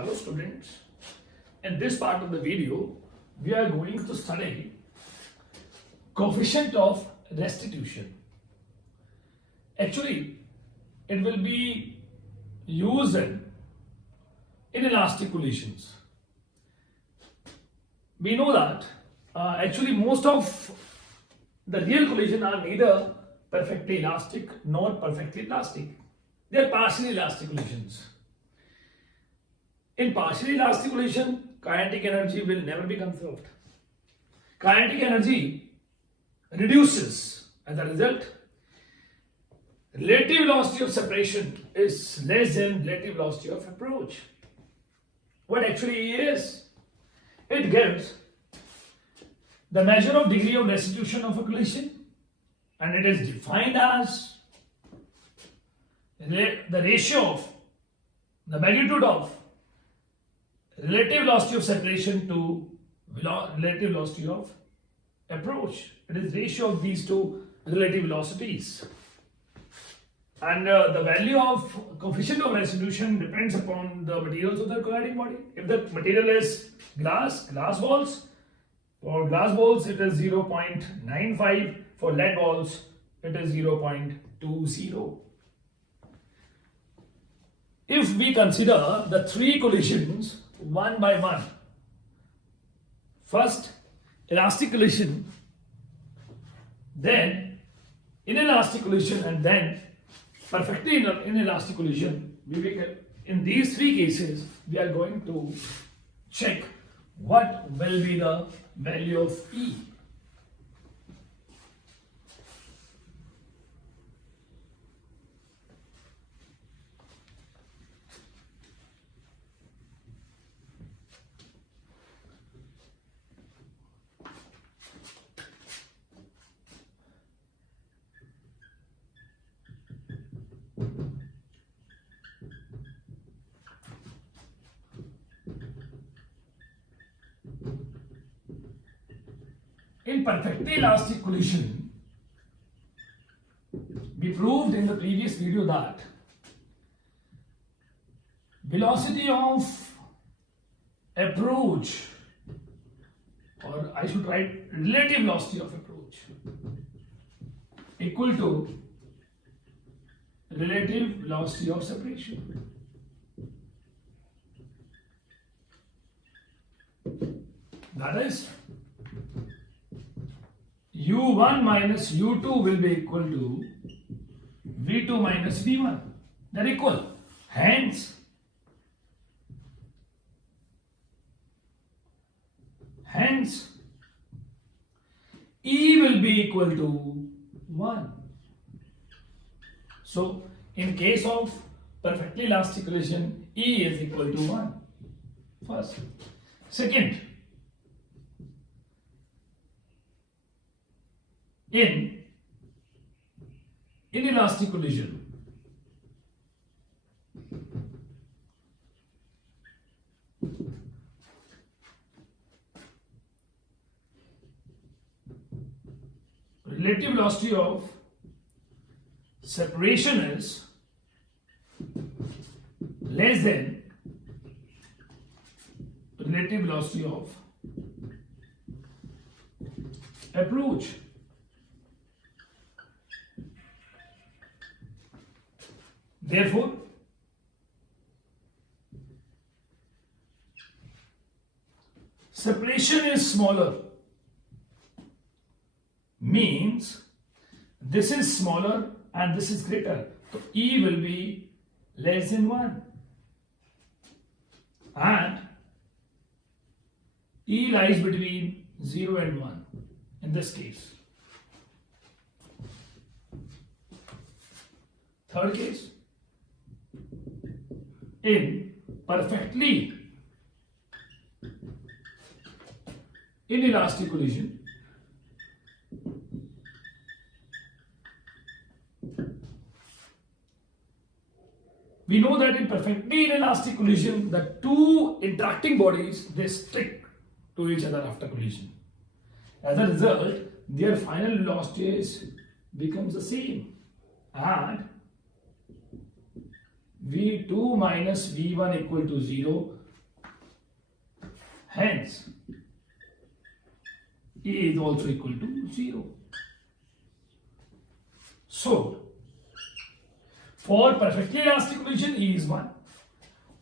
Hello students, in this part of the video we are going to study coefficient of restitution. Actually it will be used in inelastic collisions. We know that actually most of the real collision are neither perfectly elastic nor perfectly plastic. They are partially elastic collisions. In partially elastic collision, kinetic energy will never be conserved. Kinetic energy reduces. As a result, relative velocity of separation is less than relative velocity of approach. What actually is? It gives the measure of degree of restitution of a collision, and it is defined as the ratio of the magnitude of relative velocity of separation to relative velocity of approach. It is ratio of these two relative velocities. And the value of coefficient of restitution depends upon the materials of the colliding body. If the material is glass balls, for glass balls it is 0.95, for lead balls it is 0.20. If we consider the three collisions one by one, first elastic collision, then inelastic collision, and then perfectly inelastic collision, in these three cases we are going to check what will be the value of E. In perfectly elastic collision, we proved in the previous video that velocity of approach, or I should write relative velocity of approach, equal to relative velocity of separation. That is, U1 minus U2 will be equal to V2 minus V1. They are equal. Hence, E will be equal to 1. So, in case of perfectly elastic collision, E is equal to 1. First. Second, in inelastic collision, relative velocity of separation is less than relative velocity of approach. Therefore, separation is smaller, means this is smaller and this is greater. So E will be less than 1. And E lies between 0 and 1 in this case. Third case, in perfectly inelastic collision, we know that in perfectly inelastic collision, the two interacting bodies, they stick to each other after collision. As a result, their final velocities becomes the same, and V2 minus V1 equal to 0, Hence, E is also equal to 0. So, for perfectly elastic collision, E is 1.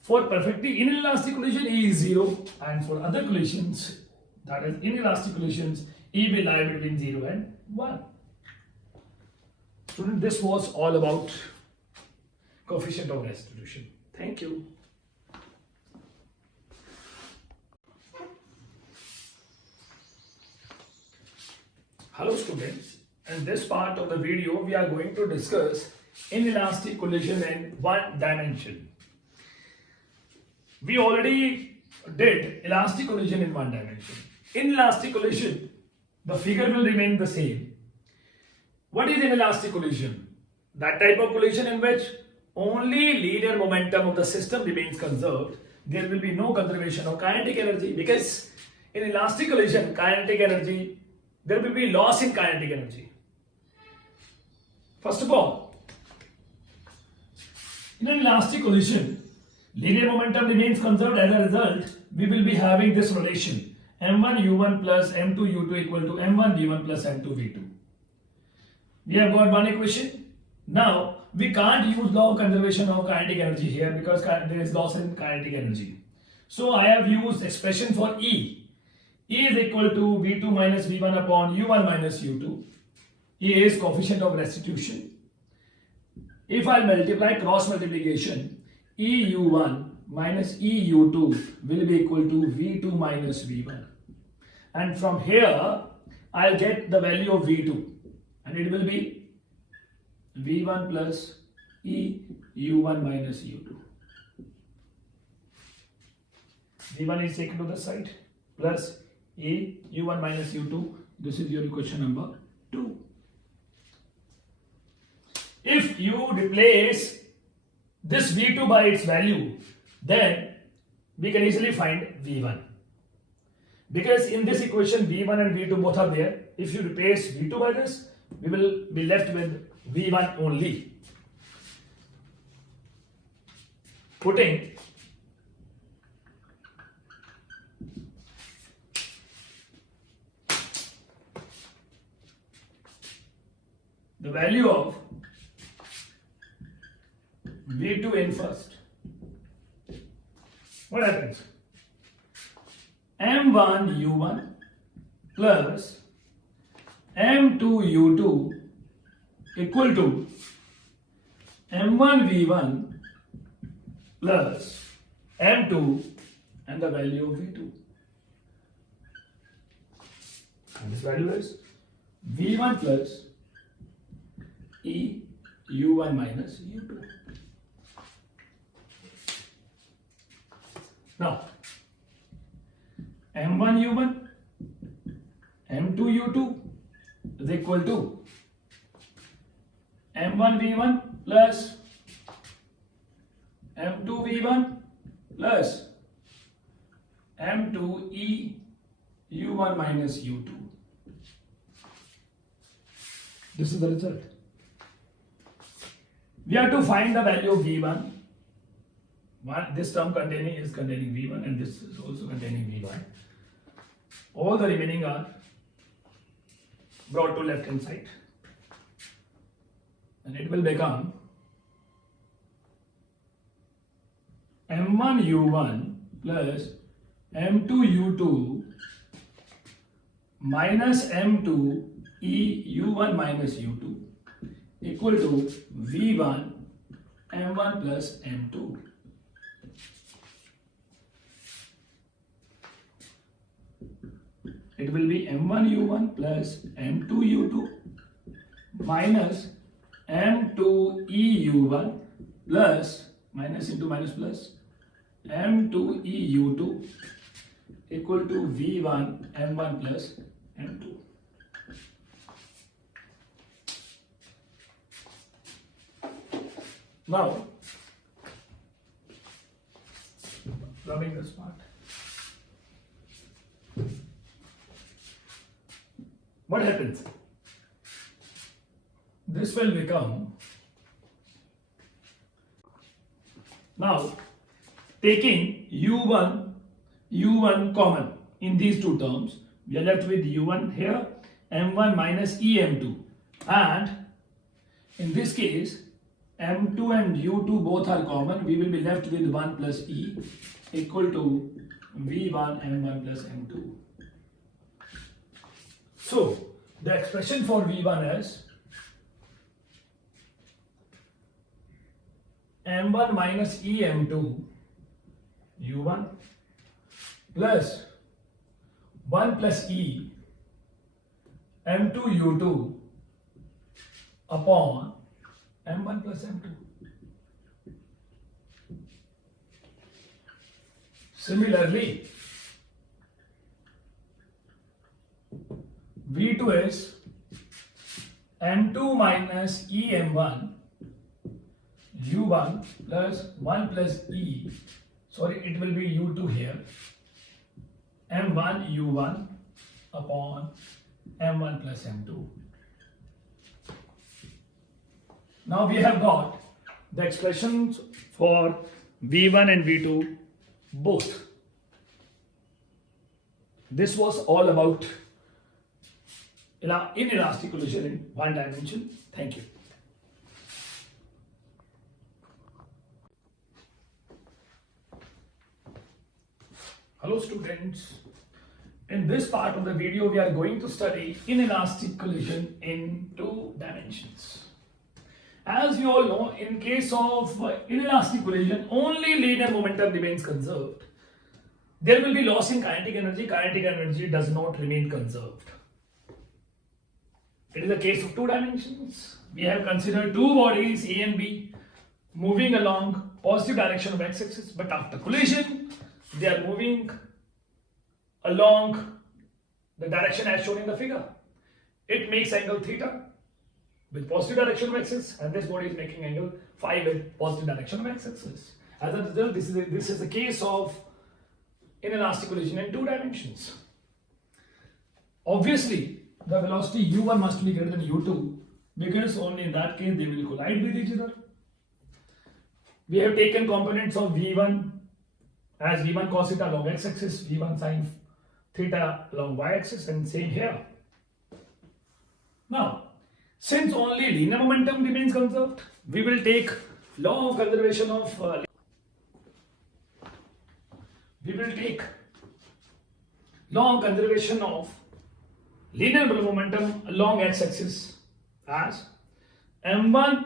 For perfectly inelastic collision, E is 0. And for other collisions, that is inelastic collisions, E will lie between 0 and 1. Student, this was all about coefficient of restitution. Thank you. Hello students, in this part of the video we are going to discuss inelastic collision in one dimension. We already did elastic collision in one dimension. Inelastic collision, the figure will remain the same. What is inelastic collision? That type of collision in which only linear momentum of the system remains conserved. There will be no conservation of kinetic energy, because in elastic collision, kinetic energy, there will be loss in kinetic energy. First of all, in an elastic collision, linear momentum remains conserved. As a result, we will be having this relation m1u1 plus m2u2 equal to m1v1 plus m2v2. We have got one equation. Now, we can't use law of conservation of kinetic energy here because there is loss in kinetic energy. So, I have used expression for E. E is equal to V2 minus V1 upon U1 minus U2. E is coefficient of restitution. If I multiply cross multiplication, EU1 minus EU2 will be equal to V2 minus V1. And from here, I'll get the value of V2. And it will be V1 plus EU1 minus U2. V1 is taken to the side plus U1 minus U2. This is your equation number 2. If you replace this V2 by its value, then we can easily find V1. Because in this equation V1 and V2 both are there. If you replace V2 by this, we will be left with V1 only. Putting the value of V2 in first, what happens? M1 U1 plus M2 U2 equal to M1 V1 plus M2 and the value of V2. And this value is V1 plus U1 minus U2. Now, M1 U1, M2 U2 is equal to M1 V1 plus M2 V1 plus M2 U1 minus U2. This is the result. We have to find the value of V1. This term containing V1 and this is also containing V1. All the remaining are brought to left hand side. And it will become M1 U1 plus M2 U2 minus M2 U1 minus U2 equal to V1 M1 plus M2. It will be M1 U1 plus M2 U2 minus M2 EU1 plus minus into minus plus M2 EU2 equal to V1 M1 plus M2. Now, rubbing this part. What happens? This will become, now taking U1 u1 common in these two terms. We are left with u1 here, m1 minus em2, and in this case m2 and u2 both are common. We will be left with 1 plus e equal to v1 m1 plus m2. So the expression for v1 is m1 minus em2 u1 plus 1 plus e m2 u2 upon m1 plus m2. Similarly, v2 is m2 minus e m1 u1 plus 1 plus e, sorry, it will be u2 here, m1 u1 upon m1 plus m2. Now we have got the expressions for v1 and v2 both. This was all about inelastic collision in one dimension. Thank you. Hello students. In this part of the video, we are going to study inelastic collision in two dimensions. As you all know, in case of inelastic collision, only linear momentum remains conserved. There will be loss in kinetic energy. Kinetic energy does not remain conserved. It is a case of two dimensions. We have considered two bodies, A and B, moving along positive direction of x-axis, but after collision, they are moving along the direction as shown in the figure. It makes angle theta with positive direction of x-axis, and this body is making angle phi with positive direction of x-axis. As a result, this is a case of inelastic collision in two dimensions. Obviously, the velocity u1 must be greater than u2, because only in that case they will collide with each other. We have taken components of v1 as v1 cos theta along x-axis, v1 sin theta along y-axis, and same here. Now, since only linear momentum remains conserved, we will take law of conservation of linear momentum along x-axis as m1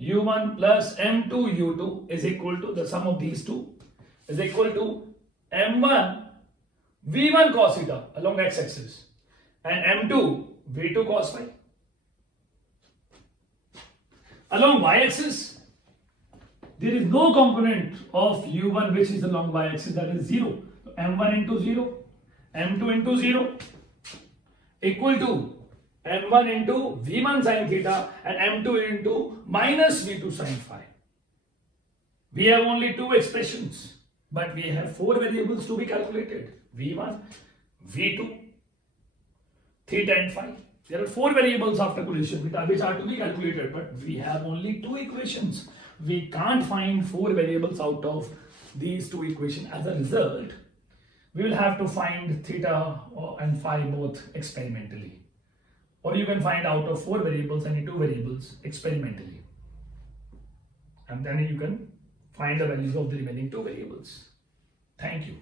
u1 plus m2 u2 is equal to the sum of these two is equal to m1 v1 cos theta along x-axis and m2 v2 cos phi. Along y-axis, there is no component of u1 which is along y-axis, that is 0. So m1 into 0, m2 into 0 equal to m1 into v1 sin theta and m2 into minus v2 sin phi. We have only two expressions, but we have four variables to be calculated: v1, v2, theta and phi. There are four variables after collision which are to be calculated, but we have only two equations. We can't find four variables out of these two equations. As a result, we will have to find theta and phi both experimentally. Or you can find out of four variables only two variables experimentally. And then you can find the values of the remaining two variables. Thank you.